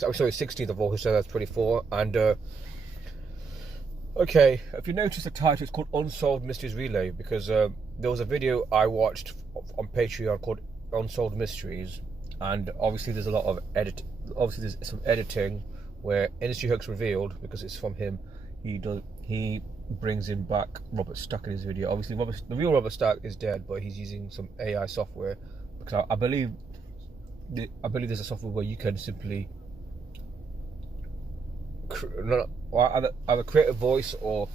sorry, 16th of August, so that's 24. And okay, if you notice the title, it's called Unsolved Mysteries Relay, because there was a video I watched on Patreon called Unsolved Mysteries, and obviously there's a lot of there's some editing where Industry Hoax revealed, because it's from him, he brings in back Robert Stack in his video. Obviously the real Robert Stack is dead, but he's using some AI software, because I believe there's a software where you can simply either create a voice or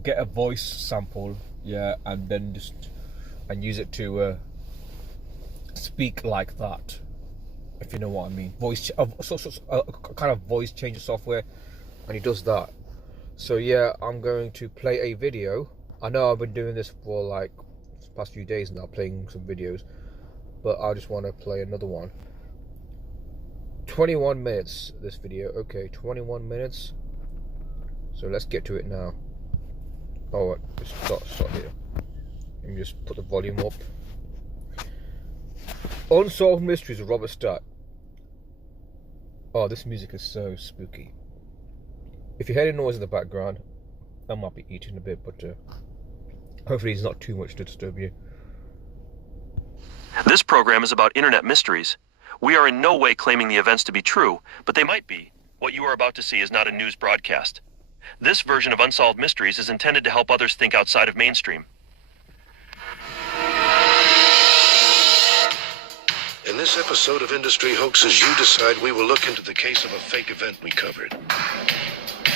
get a voice sample, yeah, and then use it to speak like that, if you know what I mean. Kind of voice changer software, and he does that. So yeah, I'm going to play a video. I know I've been doing this for like the past few days now, playing some videos, but I just want to play another one. 21 minutes this video. Okay, 21 minutes. So let's get to it now. Oh, just start here. Let me just put the volume up. Unsolved Mysteries of Robert Stack. Oh, this music is so spooky. If you hear any noise in the background, I might be eating a bit, but hopefully it's not too much to disturb you. This program is about internet mysteries. We are in no way claiming the events to be true, but they might be. What you are about to see is not a news broadcast. This version of Unsolved Mysteries is intended to help others think outside of mainstream. In this episode of Industry Hoaxes, You Decide, we will look into the case of a fake event we covered.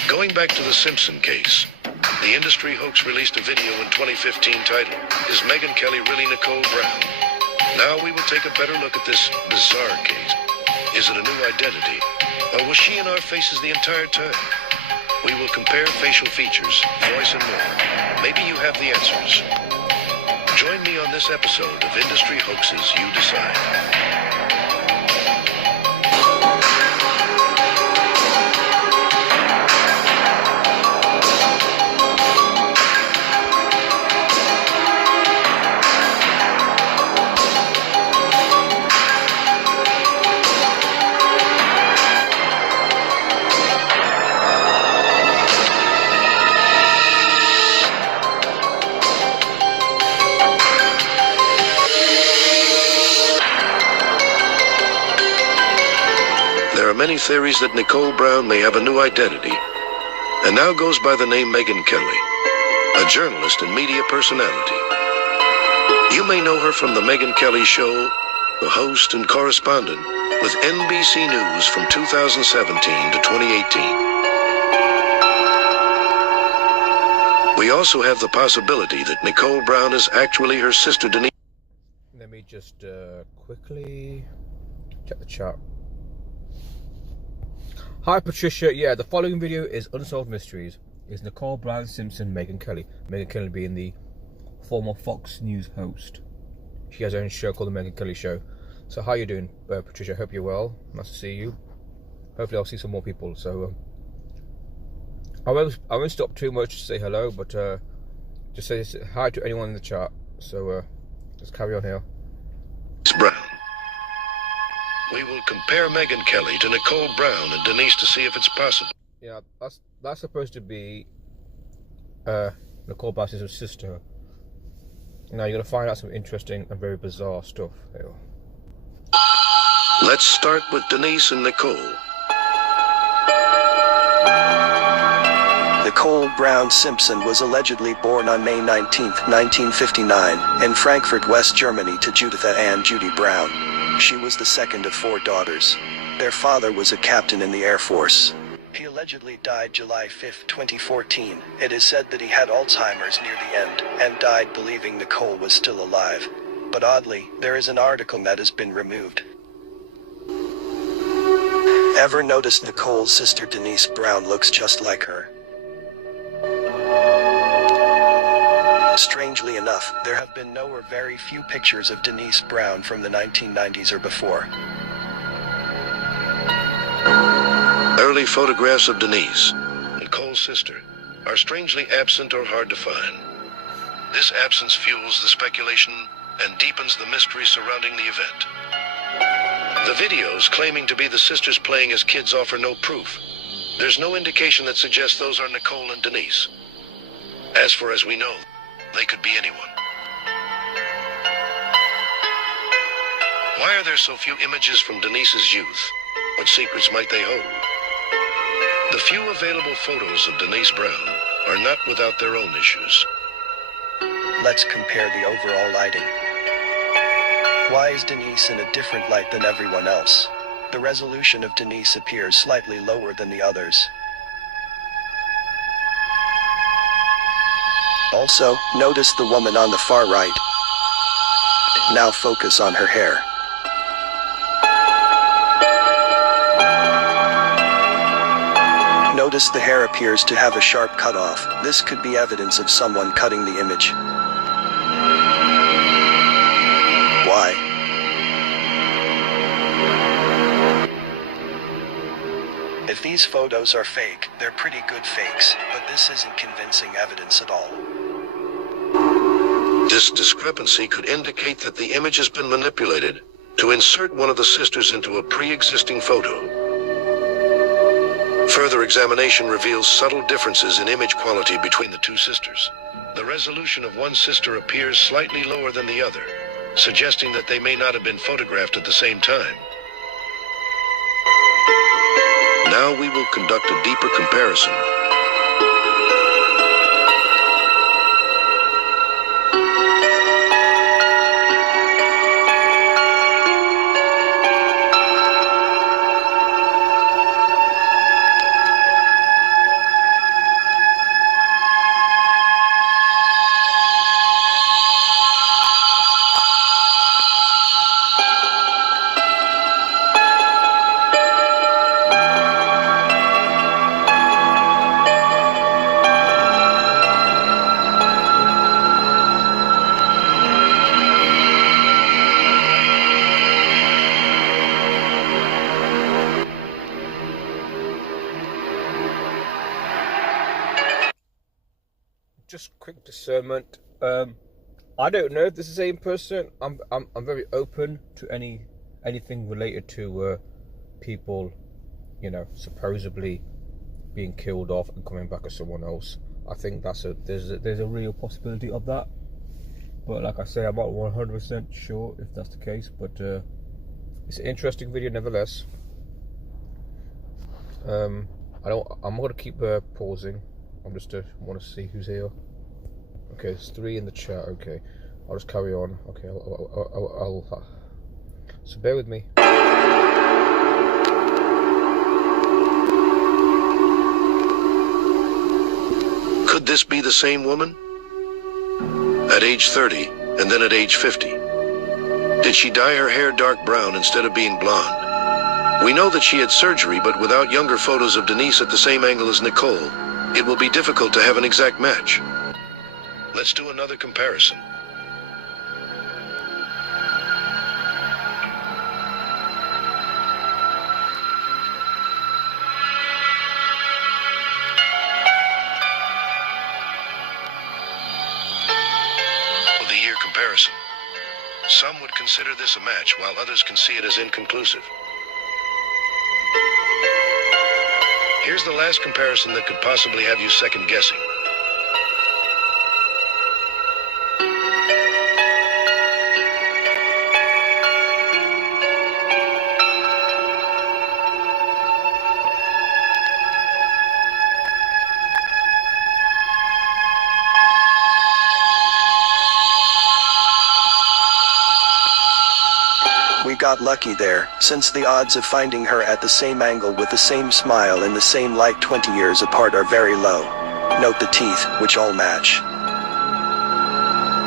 Going back to the Simpson case, the Industry Hoax released a video in 2015 titled, "Is Megyn Kelly Really Nicole Brown?" Now we will take a better look at this bizarre case. Is it a new identity? Or was she in our faces the entire time? We will compare facial features, voice, and more. Maybe you have the answers. Join me on this episode of Industry Hoaxes, You Decide. There are many theories that Nicole Brown may have a new identity, and now goes by the name Megyn Kelly, a journalist and media personality. You may know her from The Megyn Kelly Show, the host and correspondent with NBC News from 2017 to 2018. We also have the possibility that Nicole Brown is actually her sister Denise. Let me just quickly check the chat. Hi Patricia, yeah, the following video is Unsolved Mysteries. Is Nicole Brown Simpson Megyn Kelly? Megyn Kelly being the former Fox News host. She has her own show called The Megyn Kelly Show. So how you doing, Patricia? Hope you're well. Nice to see you. Hopefully I'll see some more people. So I won't stop too much to say hello, but just say hi to anyone in the chat. So let's carry on here. Brown. We will compare Megyn Kelly to Nicole Brown and Denise to see if it's possible. Yeah, that's supposed to be Nicole Brown's sister. Now you're gonna find out some interesting and very bizarre stuff here. Let's start with Denise and Nicole. Nicole Brown Simpson was allegedly born on May 19, 1959, in Frankfurt, West Germany to Juditha Ann Judy Brown. She was the second of 4 daughters. Their father was a captain in the Air Force. He allegedly died July 5, 2014. It is said that he had Alzheimer's near the end, and died believing Nicole was still alive. But oddly, there is an article that has been removed. Ever noticed Nicole's sister Denise Brown looks just like her? Strangely enough, there have been no or very few pictures of Denise Brown from the 1990s or before. Early photographs of Denise, Nicole's sister, are strangely absent or hard to find. This absence fuels the speculation and deepens the mystery surrounding the event. The videos claiming to be the sisters playing as kids offer no proof. There's no indication that suggests those are Nicole and Denise. As far as we know, they could be anyone. Why are there so few images from Denise's youth? What secrets might they hold? The few available photos of Denise Brown are not without their own issues. Let's compare the overall lighting. Why is Denise in a different light than everyone else? The resolution of Denise appears slightly lower than the others. Also, notice the woman on the far right. Now focus on her hair. Notice the hair appears to have a sharp cutoff. This could be evidence of someone cutting the image. Why? If these photos are fake, they're pretty good fakes, but this isn't convincing evidence at all. This discrepancy could indicate that the image has been manipulated to insert one of the sisters into a pre-existing photo. Further examination reveals subtle differences in image quality between the two sisters. The resolution of one sister appears slightly lower than the other, suggesting that they may not have been photographed at the same time. Now we will conduct a deeper comparison. Just quick discernment. I don't know if this is the same person. I'm very open to anything related to people, you know, supposedly being killed off and coming back as someone else. I think there's a real possibility of that. But like I say, I'm not 100% sure if that's the case. But it's an interesting video nevertheless. I'm gonna keep pausing. I'm just want to see who's here. Okay, there's 3 in the chat. Okay, I'll just carry on. Okay, I'll so bear with me. Could this be the same woman? At age 30, and then at age 50. Did she dye her hair dark brown instead of being blonde? We know that she had surgery, but without younger photos of Denise at the same angle as Nicole, it will be difficult to have an exact match. Let's do another comparison. The year comparison. Some would consider this a match, while others can see it as inconclusive. Here's the last comparison that could possibly have you second guessing. We got lucky there, since the odds of finding her at the same angle with the same smile in the same light 20 years apart are very low. Note the teeth, which all match.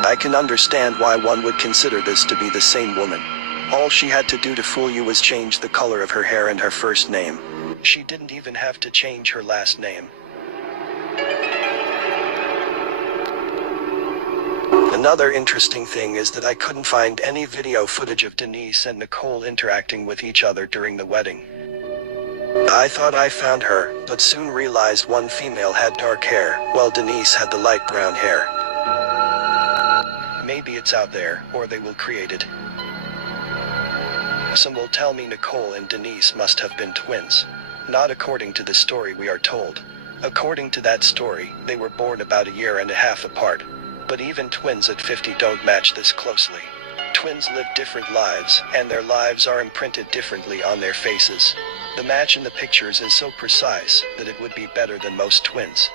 I can understand why one would consider this to be the same woman. All she had to do to fool you was change the color of her hair and her first name. She didn't even have to change her last name. Another interesting thing is that I couldn't find any video footage of Denise and Nicole interacting with each other during the wedding. I thought I found her, but soon realized one female had dark hair, while Denise had the light brown hair. Maybe it's out there, or they will create it. Some will tell me Nicole and Denise must have been twins. Not according to the story we are told. According to that story, they were born about a year and a half apart. But even twins at 50 don't match this closely. Twins live different lives, and their lives are imprinted differently on their faces. The match in the pictures is so precise that it would be better than most twins.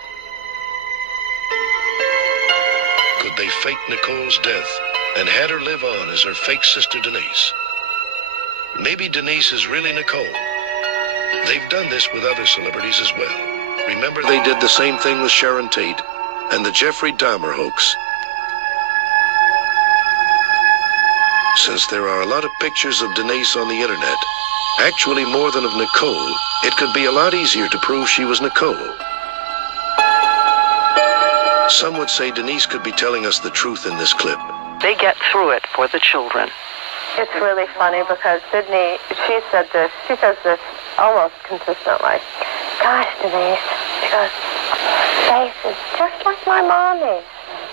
Could they fake Nicole's death and had her live on as her fake sister Denise? Maybe Denise is really Nicole. They've done this with other celebrities as well. Remember, they did the same thing with Sharon Tate and the Jeffrey Dahmer hoax. Since there are a lot of pictures of Denise on the internet, actually more than of Nicole, it could be a lot easier to prove she was Nicole. Some would say Denise could be telling us the truth in this clip. They get through it for the children. It's really funny because Sydney, she says this almost consistently. Gosh, Denise, she goes, face is just like my mommy's.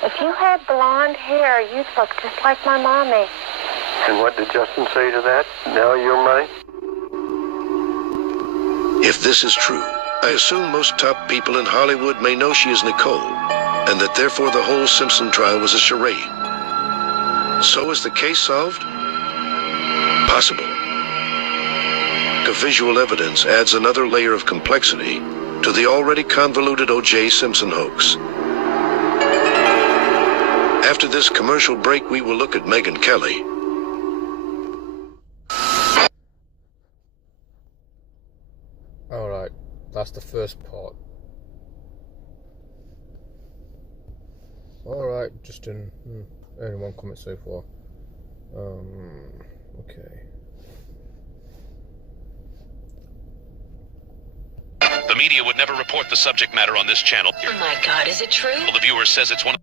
If you had blonde hair, you'd look just like my mommy. And what did Justin say to that? Now you're mine? If this is true, I assume most top people in Hollywood may know she is Nicole, and that therefore the whole Simpson trial was a charade. So is the case solved? Possible. The visual evidence adds another layer of complexity to the already convoluted O.J. Simpson hoax. After this commercial break, we will look at Megyn Kelly. Alright, that's the first part. Alright, just only one comment so far. Okay. The media would never report the subject matter on this channel. Oh my God, is it true? The viewer says it's one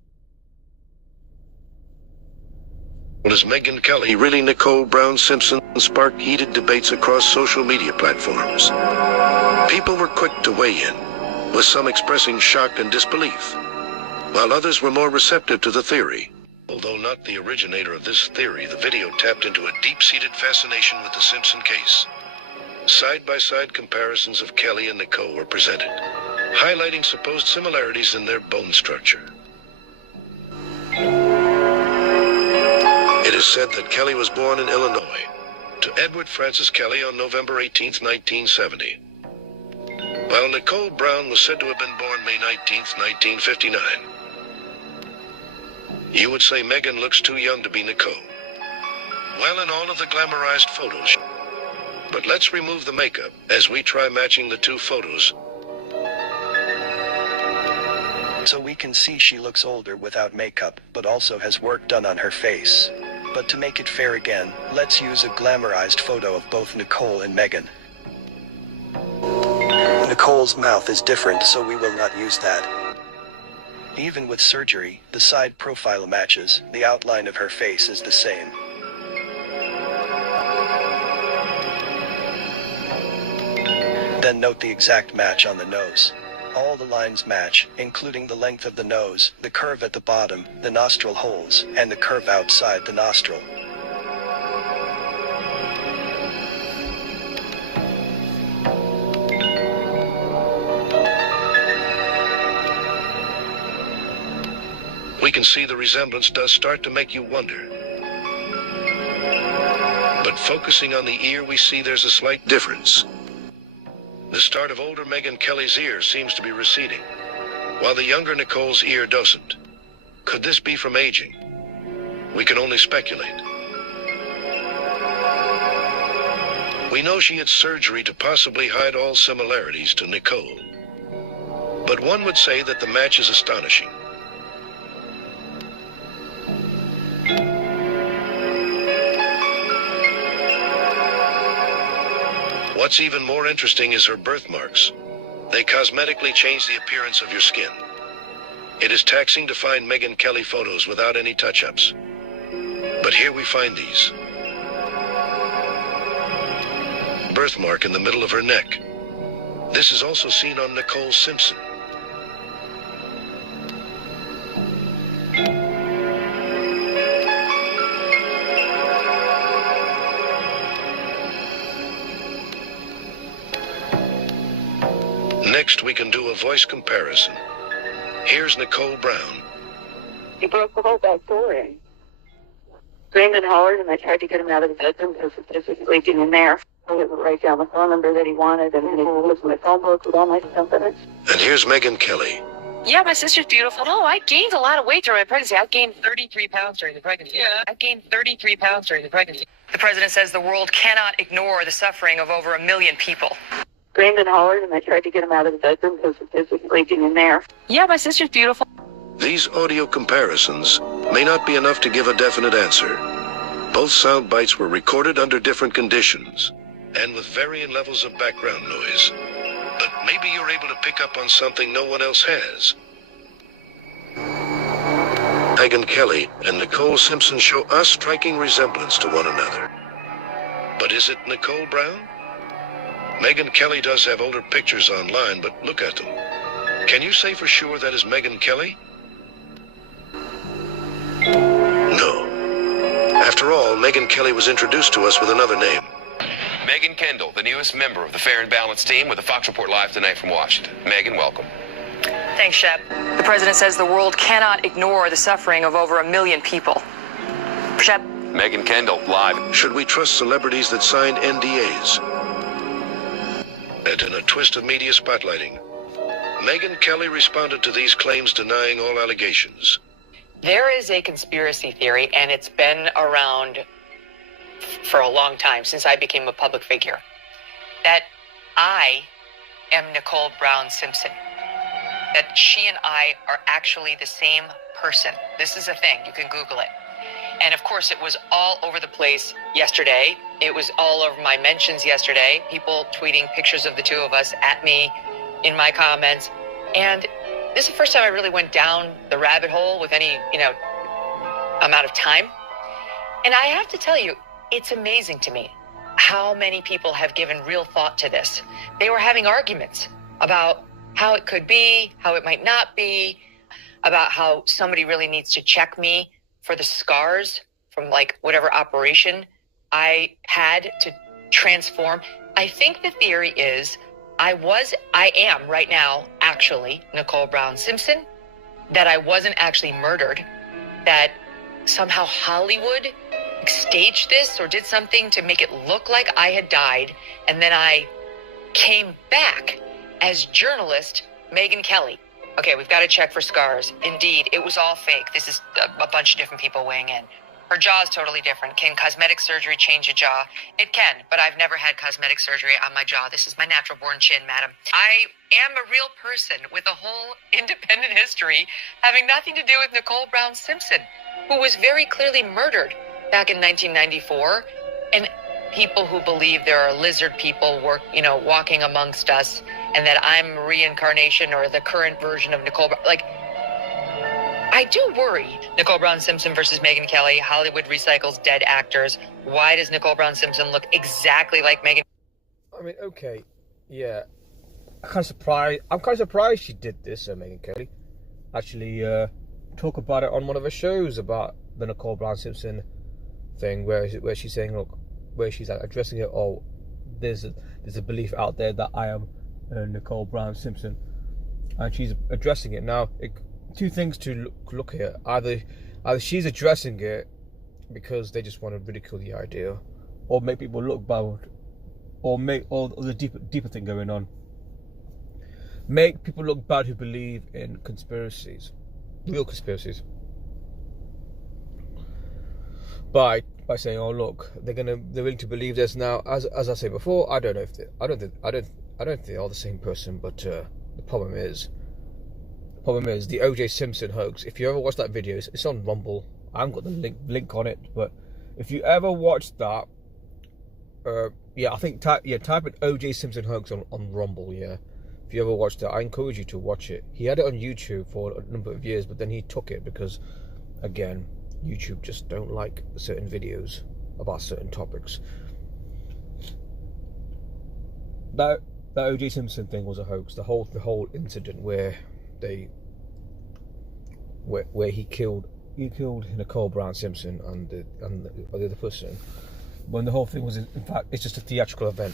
of... Is Megyn Kelly really Nicole Brown Simpson? Sparked heated debates across social media platforms. People were quick to weigh in, with some expressing shock and disbelief, while others were more receptive to the theory. Although not the originator of this theory, the video tapped into a deep-seated fascination with the Simpson case. Side-by-side comparisons of Kelly and Nicole were presented, highlighting supposed similarities in their bone structure. It is said that Kelly was born in Illinois to Edward Francis Kelly on November 18, 1970, while Nicole Brown was said to have been born May 19, 1959. You would say Megyn looks too young to be Nicole. Well, in all of the glamorized photos. But let's remove the makeup as we try matching the two photos. So we can see she looks older without makeup, but also has work done on her face. But to make it fair again, let's use a glamorized photo of both Nicole and Megyn. Nicole's mouth is different, so we will not use that. Even with surgery, the side profile matches, the outline of her face is the same. Then note the exact match on the nose. All the lines match, including the length of the nose, the curve at the bottom, the nostril holes, and the curve outside the nostril. We can see the resemblance does start to make you wonder. But focusing on the ear, we see there's a slight difference. The start of older Megyn Kelly's ear seems to be receding, while the younger Nicole's ear doesn't. Could this be from aging? We can only speculate. We know she had surgery to possibly hide all similarities to Nicole. But one would say that the match is astonishing. What's even more interesting is her birthmarks. They cosmetically change the appearance of your skin. It is taxing to find Megyn Kelly photos without any touch-ups. But here we find these. Birthmark in the middle of her neck. This is also seen on Nicole Simpson. Next, we can do a voice comparison. Here's Nicole Brown. He broke the whole back door in. Screamed and hollered, and I tried to get him out of the bedroom because it's physically in there. I had to write down the phone number that he wanted, and then he was my phone book with all my stuff in it. And here's Megan Kelly. Yeah, my sister's beautiful. No, I gained a lot of weight during my pregnancy. I gained 33 pounds during the pregnancy. Yeah. I gained 33 pounds during the pregnancy. The president says the world cannot ignore the suffering of over 1 million people. Screamed and hollered, and I tried to get him out of the bedroom because it's physically in there. Yeah, my sister's beautiful. These audio comparisons may not be enough to give a definite answer. Both sound bites were recorded under different conditions and with varying levels of background noise. But maybe you're able to pick up on something no one else has. Megan Kelly and Nicole Simpson show a striking resemblance to one another. But is it Nicole Brown? Megan Kelly does have older pictures online, but look at them. Can you say for sure that is Megan Kelly? No. After all, Megan Kelly was introduced to us with another name. Megan Kendall, the newest member of the Fair and Balanced team with the Fox Report Live tonight from Washington. Megan, welcome. Thanks, Shep. The president says the world cannot ignore the suffering of over 1 million people. Shep. Megan Kendall, live. Should we trust celebrities that signed NDAs? And in a twist of media spotlighting, Megan Kelly responded to these claims denying all allegations. There is a conspiracy theory, and it's been around for a long time, since I became a public figure, that I am Nicole Brown Simpson. That she and I are actually the same person. This is a thing. You can Google it. And of course, it was all over the place yesterday. It was all over my mentions yesterday. People tweeting pictures of the two of us at me in my comments. And this is the first time I really went down the rabbit hole with any, amount of time. And I have to tell you, it's amazing to me how many people have given real thought to this. They were having arguments about how it could be, how it might not be, about how somebody really needs to check me for the scars from whatever operation I had to transform. I think the theory is I am right now actually Nicole Brown Simpson, that I wasn't actually murdered, that somehow Hollywood staged this or did something to make it look like I had died, and then I came back as journalist Megan Kelly. Okay, we've got to check for scars. Indeed, it was all fake. This is a bunch of different people weighing in. Her jaw is totally different. Can cosmetic surgery change a jaw? It can, but I've never had cosmetic surgery on my jaw. This is my natural born chin, madam. I am a real person with a whole independent history having nothing to do with Nicole Brown Simpson, who was very clearly murdered back in 1994. And people who believe there are lizard people walking amongst us, and that I'm reincarnation or the current version of Nicole Brown. I do worry. Nicole Brown Simpson versus Megan Kelly. Hollywood recycles dead actors. Why does Nicole Brown Simpson look exactly like Megan? I mean, okay, yeah. I'm kind of surprised she did this, Megan Kelly. Actually, talk about it on one of her shows about the Nicole Brown Simpson thing, where she's saying, look, where she's addressing it. Oh, there's a belief out there that I am Nicole Brown Simpson, and she's addressing it now. Two things to look here: either she's addressing it because they just want to ridicule the idea, or make people look bad, or the deeper thing going on. Make people look bad who believe in conspiracies, real conspiracies, by saying, "Oh, look, they're willing to believe this now." As I said before, I don't think they are the same person. But the problem is the O.J. Simpson hoax. If you ever watch that video, it's on Rumble. I haven't got the link on it, but if you ever watched that, I think type in O.J. Simpson hoax on Rumble. Yeah, if you ever watched it, I encourage you to watch it. He had it on YouTube for a number of years, but then he took it because, again, YouTube just don't like certain videos about certain topics. That O.J. Simpson thing was a hoax. The whole incident where he killed Nicole Brown Simpson and the other person, when the whole thing was, in fact, it's just a theatrical event.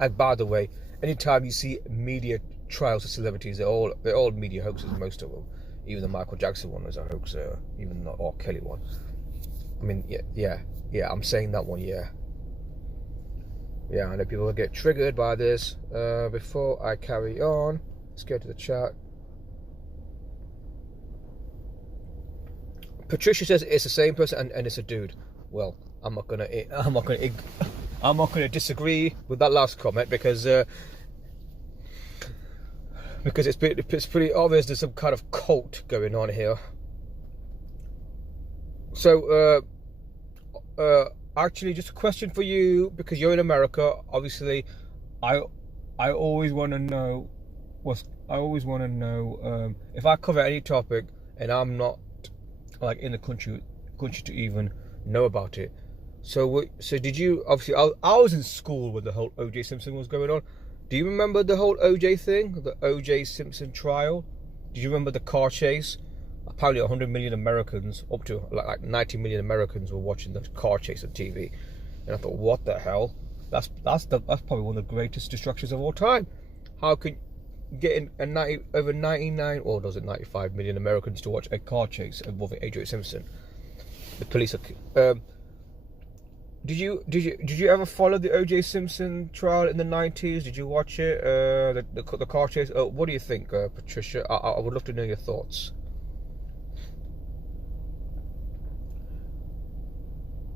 And by the way, anytime you see media trials of celebrities, they're all media hoaxes, most of them. Even the Michael Jackson one was a hoax, even the R. Kelly one. I mean, yeah, I'm saying that one, yeah. Yeah, I know people will get triggered by this. Before I carry on, let's go to the chat. Patricia says it's the same person and it's a dude. Well, I'm not gonna disagree with that last comment because it's pretty obvious there's some kind of cult going on here. So actually, just a question for you, because you're in America. Obviously, I always want to know if I cover any topic and I'm not like in the country to even know about it. So did you? Obviously, I was in school when the whole O.J. Simpson was going on. Do you remember the whole O.J. thing, the O.J. Simpson trial? Did you remember the car chase? Apparently 100 million Americans, up to like 90 million Americans were watching the car chase on TV. And I thought, what the hell? That's probably one of the greatest destructions of all time. How can getting over 99, or does it 95 million Americans to watch a car chase involving O.J. Simpson? The police are... Did you ever follow the O.J. Simpson trial in the 90s? Did you watch it? The car chase? What do you think, Patricia? I would love to know your thoughts.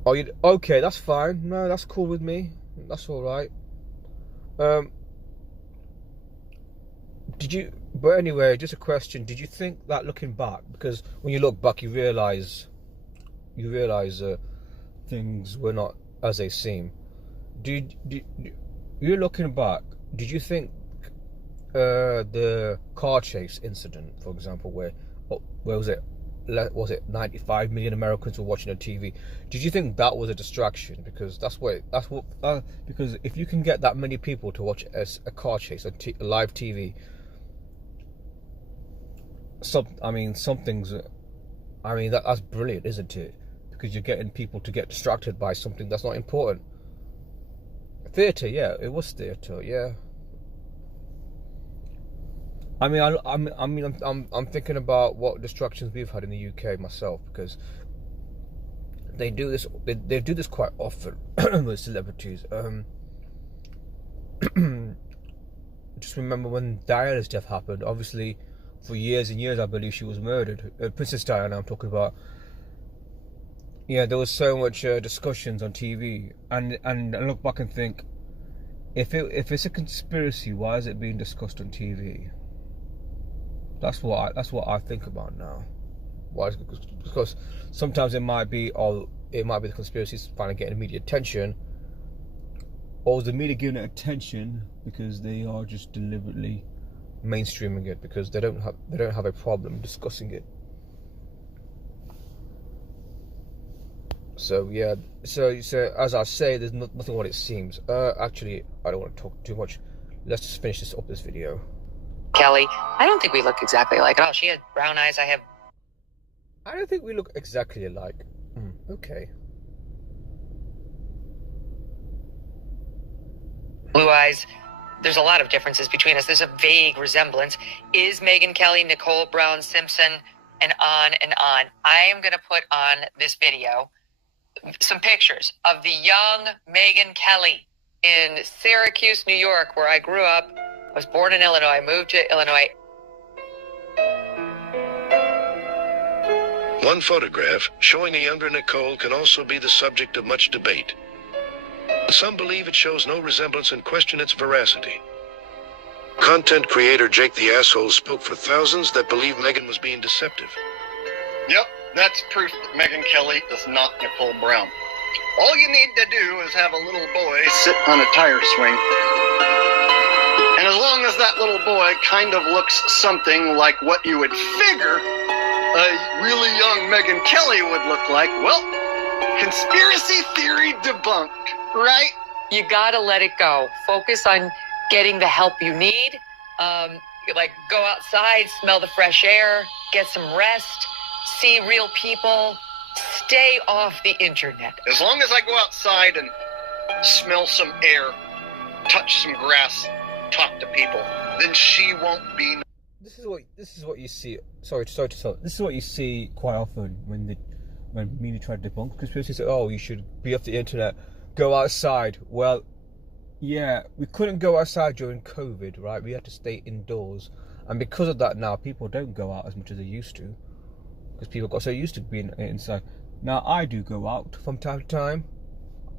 Oh, okay? That's fine. No, that's cool with me. That's all right. But anyway, just a question. Did you think that, looking back, because when you look back, you realise things were not as they seem. You're looking back, did you think the car chase incident, for example, where was it 95 million Americans were watching on TV? Did you think that was a distraction? Because because if you can get that many people to watch a car chase on live TV, that's brilliant, isn't it? Because you're getting people to get distracted by something that's not important. Theatre, yeah, it was theatre, yeah. I'm thinking about what distractions we've had in the UK myself, because they do this quite often with celebrities. Just remember when Diana's death happened. Obviously, for years and years, I believe she was murdered. Princess Diana, I'm talking about. Yeah, there was so much discussions on TV, and I look back and think, if it's a conspiracy, why is it being discussed on TV? That's what I think about now. Why? Because sometimes it might be the conspiracies finally getting immediate attention, or is the media giving it attention because they are just deliberately mainstreaming it because they don't have a problem discussing it. So yeah, so as I say, there's nothing what it seems. Actually, I don't want to talk too much. Let's just finish this video. Kelly, I don't think we look exactly alike at all. She had brown eyes, I don't think we look exactly alike. Okay. Blue eyes. There's a lot of differences between us. There's a vague resemblance. Is Megyn Kelly Nicole Brown Simpson? And on and on. I am going to put on this video some pictures of the young Megyn Kelly in Syracuse, New York, where I grew up. I was born in Illinois, moved to Illinois. One photograph showing a younger Nicole can also be the subject of much debate. Some believe it shows no resemblance and question its veracity. Content creator Jake the Asshole spoke for thousands that believe Megyn was being deceptive. Yep, that's proof that Megyn Kelly is not Nicole Brown. All you need to do is have a little boy sit on a tire swing. And as long as that little boy kind of looks something like what you would figure a really young Megyn Kelly would look like, well, conspiracy theory debunked, right? You gotta let it go. Focus on getting the help you need. Go outside, smell the fresh air, get some rest, see real people, stay off the internet. As long as I go outside and smell some air, touch some grass, talk to people, then she won't be. This is what you see. Sorry to stop. This is what you see quite often when media try to debunk conspiracies. Oh, you should be off the internet, go outside. Well, yeah, we couldn't go outside during COVID, right? We had to stay indoors, and because of that, now people don't go out as much as they used to, because people got so used to being inside. Now I do go out from time to time.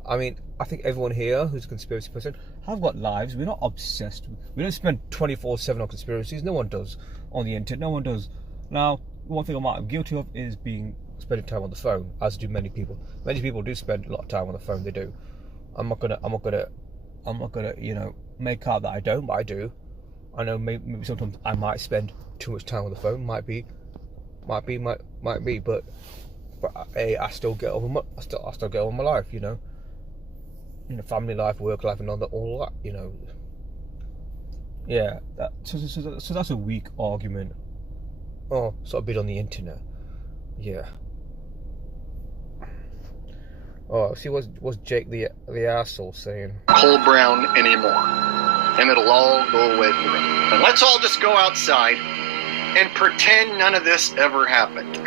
I mean, I think everyone here who's a conspiracy person have got lives. We're not obsessed. We don't spend 24/7 on conspiracies. No one does on the internet. No one does. Now, one thing I'm guilty of is spending time on the phone, as do many people. Many people do spend a lot of time on the phone. They do. I'm not gonna, make out that I don't, but I do. I know maybe sometimes I might spend too much time on the phone. Might be, but I still get over I still get on my life, family life, work life, and all that, Yeah, so that's a weak argument. Oh, sort of bit on the internet. Yeah. Oh, see what's Jake the asshole saying? Nicole Brown anymore, and it'll all go away for him. And let's all just go outside and pretend none of this ever happened.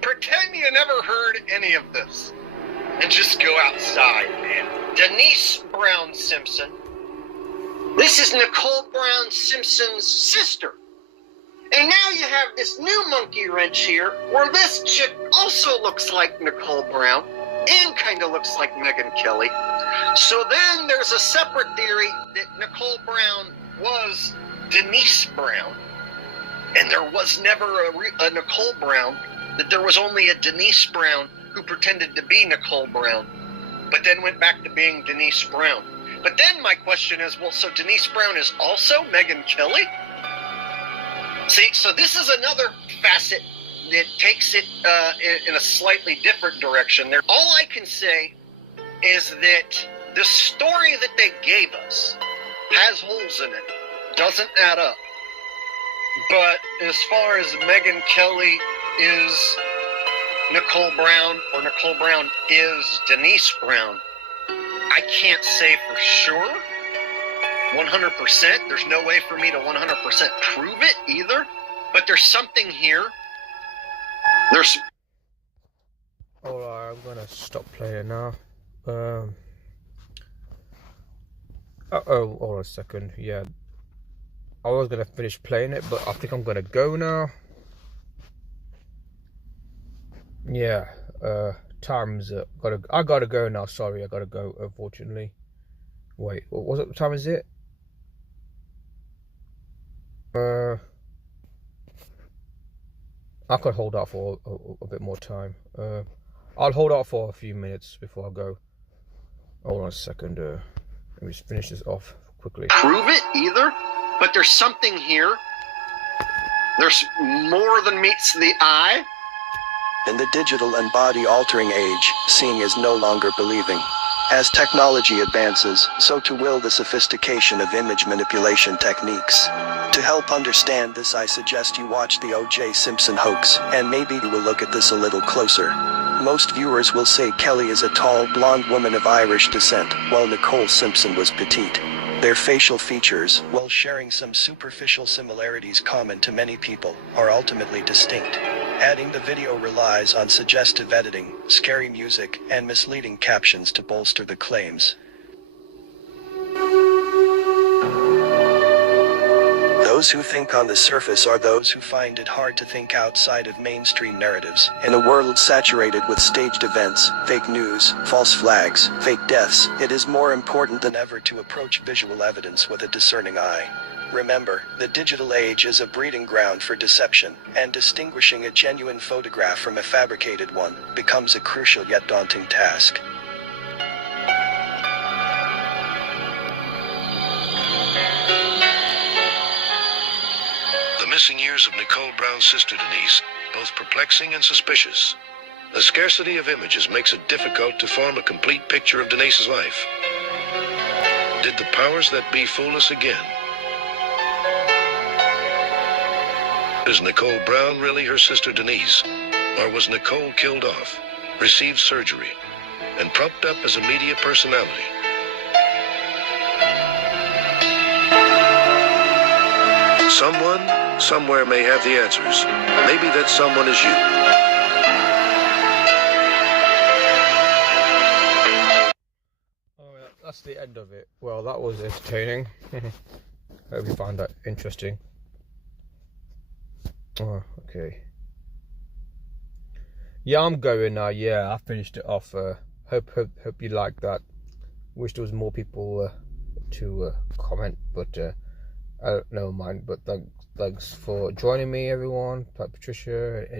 Pretend you never heard any of this, and just go outside, man. Denise Brown Simpson. This is Nicole Brown Simpson's sister. And now you have this new monkey wrench here, where this chick also looks like Nicole Brown, and kind of looks like Megyn Kelly. So then there's a separate theory that Nicole Brown was Denise Brown, and there was never a Nicole Brown, that there was only a Denise Brown who pretended to be Nicole Brown, but then went back to being Denise Brown. But then my question is, well, so Denise Brown is also Megyn Kelly? See, so this is another facet that takes it in a slightly different direction. All I can say is that the story that they gave us has holes in it, doesn't add up. But as far as Megyn Kelly is Nicole Brown, or Nicole Brown is Denise Brown, I can't say for sure, 100%. There's no way for me to 100% prove it either, but there's something here. Alright, I'm gonna stop playing now. Hold on a second. Yeah, I was gonna finish playing it, but I think I'm gonna go now. Yeah, time's I gotta go now. Sorry, I gotta go. Unfortunately. Wait, what time is it? I could hold out for a bit more time. I'll hold out for a few minutes before I go. Hold on a second. Let me just finish this off quickly. Prove it either, but there's something here. There's more than meets the eye. In the digital and body-altering age, seeing is no longer believing. As technology advances, so too will the sophistication of image manipulation techniques. To help understand this, I suggest you watch the O.J. Simpson hoax, and maybe you will look at this a little closer. Most viewers will say Kelly is a tall, blonde woman of Irish descent, while Nicole Simpson was petite. Their facial features, while sharing some superficial similarities common to many people, are ultimately distinct. Adding the video relies on suggestive editing, scary music, and misleading captions to bolster the claims. Those who think on the surface are those who find it hard to think outside of mainstream narratives. In a world saturated with staged events, fake news, false flags, fake deaths, it is more important than ever to approach visual evidence with a discerning eye. Remember, the digital age is a breeding ground for deception, and distinguishing a genuine photograph from a fabricated one becomes a crucial yet daunting task. The missing years of Nicole Brown's sister Denise, both perplexing and suspicious. The scarcity of images makes it difficult to form a complete picture of Denise's life. Did the powers that be fool us again? Is Nicole Brown really her sister Denise? Or was Nicole killed off, received surgery, and propped up as a media personality? Someone, somewhere may have the answers. Maybe that someone is you. Oh, that's the end of it. Well, that was entertaining. Hope you found that interesting. Oh, okay. Yeah, I'm going now. Yeah, I finished it off. Hope you liked that. Wish there was more people to comment, but I don't know mine. But thanks for joining me, everyone. Patricia.